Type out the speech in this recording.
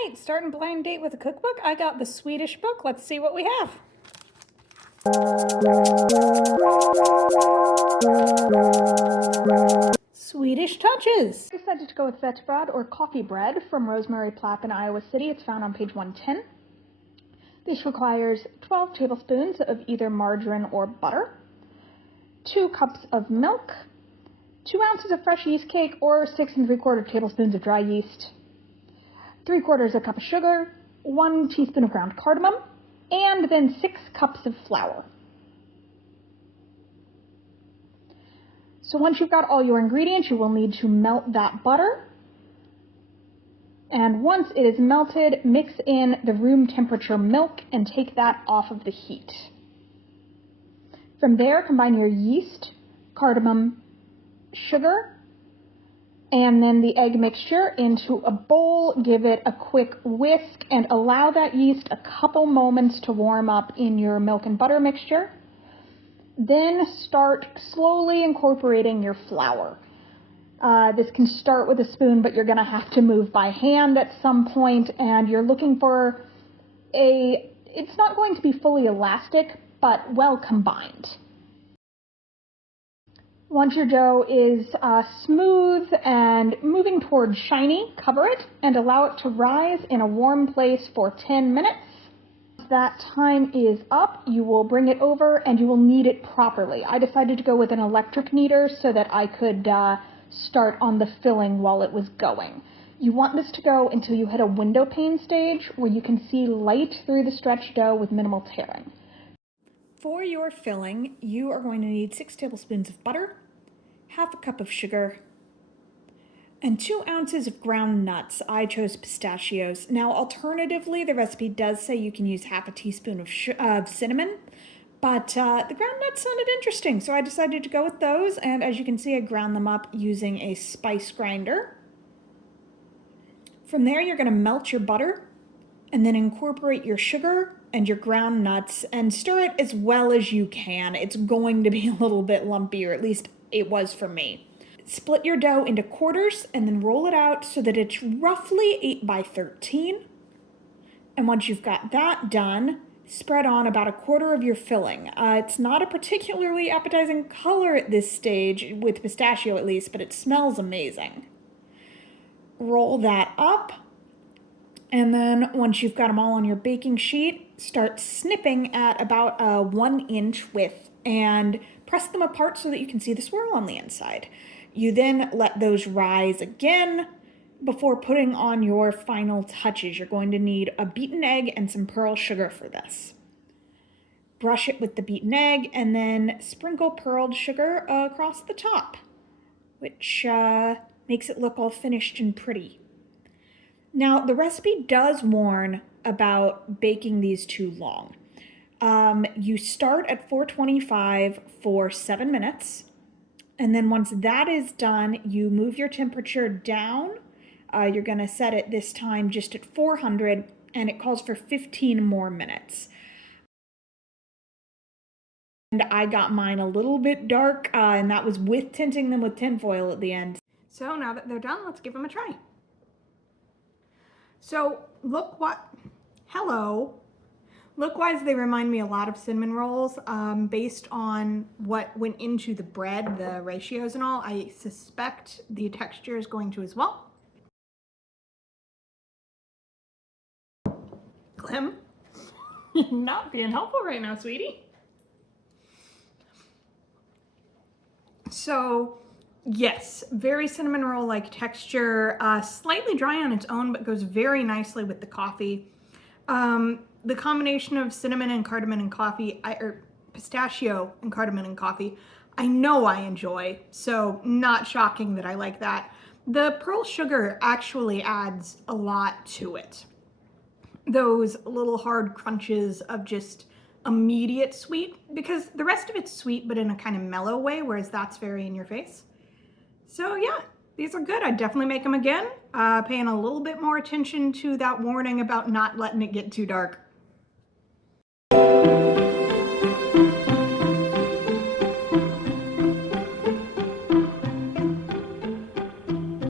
right, starting blind date with a cookbook. I got the Swedish book. Let's see what we have. Swedish Touches. I decided to go with vetebröd or coffee bread from Rosemary Plapp in Iowa City. It's found on page 110. This requires 12 tablespoons of either margarine or butter, 2 cups of milk, 2 ounces of fresh yeast cake or 6 3/4 tablespoons of dry yeast, 3/4 cup of sugar, 1 teaspoon of ground cardamom, and then 6 cups of flour. So once you've got all your ingredients, you will need to melt that butter. And once it is melted, mix in the room temperature milk and take that off of the heat. From there, combine your yeast, cardamom, sugar, and then the egg mixture into a bowl. Give it a quick whisk and allow that yeast a couple moments to warm up in your milk and butter mixture. Then start slowly incorporating your flour. This can start with a spoon, but you're going to have to move by hand at some point, and you're looking for it's not going to be fully elastic, but well combined. Once your dough is smooth and moving towards shiny, cover it and allow it to rise in a warm place for 10 minutes. Once that time is up, you will bring it over and you will knead it properly. I decided to go with an electric kneader so that I could start on the filling while it was going. You want this to go until you hit a window pane stage where you can see light through the stretched dough with minimal tearing. For your filling, you are going to need 6 tablespoons of butter, half a cup of sugar, and 2 ounces of ground nuts. I chose pistachios. Now, alternatively, the recipe does say you can use half a teaspoon of cinnamon, but the ground nuts sounded interesting, so I decided to go with those, and as you can see, I ground them up using a spice grinder. From there, you're going to melt your butter, and then incorporate your sugar and your ground nuts, and stir it as well as you can. It's going to be a little bit lumpy, or at least it was for me. Split your dough into quarters, and then roll it out so that it's roughly 8 by 13. And once you've got that done, spread on about a quarter of your filling. It's not a particularly appetizing color at this stage, with pistachio at least, but it smells amazing. Roll that up, and then once you've got them all on your baking sheet, start snipping at about a 1-inch width and press them apart so that you can see the swirl on the inside. You then let those rise again before putting on your final touches. You're going to need a beaten egg and some pearl sugar for this. Brush it with the beaten egg and then sprinkle pearled sugar across the top, which makes it look all finished and pretty. Now, the recipe does warn about baking these too long. You start at 425 for 7 minutes, and then once that is done, you move your temperature down. You're going to set it this time just at 400, and it calls for 15 more minutes. And I got mine a little bit dark, and that was with tinting them with tinfoil at the end. So now that they're done, let's give them a try. So look-wise, they remind me a lot of cinnamon rolls. Based on what went into the bread, the ratios and all, I suspect the texture is going to as well. Clem, not being helpful right now, sweetie. So, yes, very cinnamon roll-like texture, slightly dry on its own, but goes very nicely with the coffee. The combination of cinnamon and cardamom and coffee, or pistachio and cardamom and coffee, I know I enjoy, so not shocking that I like that. The pearl sugar actually adds a lot to it. Those little hard crunches of just immediate sweet, because the rest of it's sweet but in a kind of mellow way, whereas that's very in your face. So yeah, these are good. I'd definitely make them again, paying a little bit more attention to that warning about not letting it get too dark.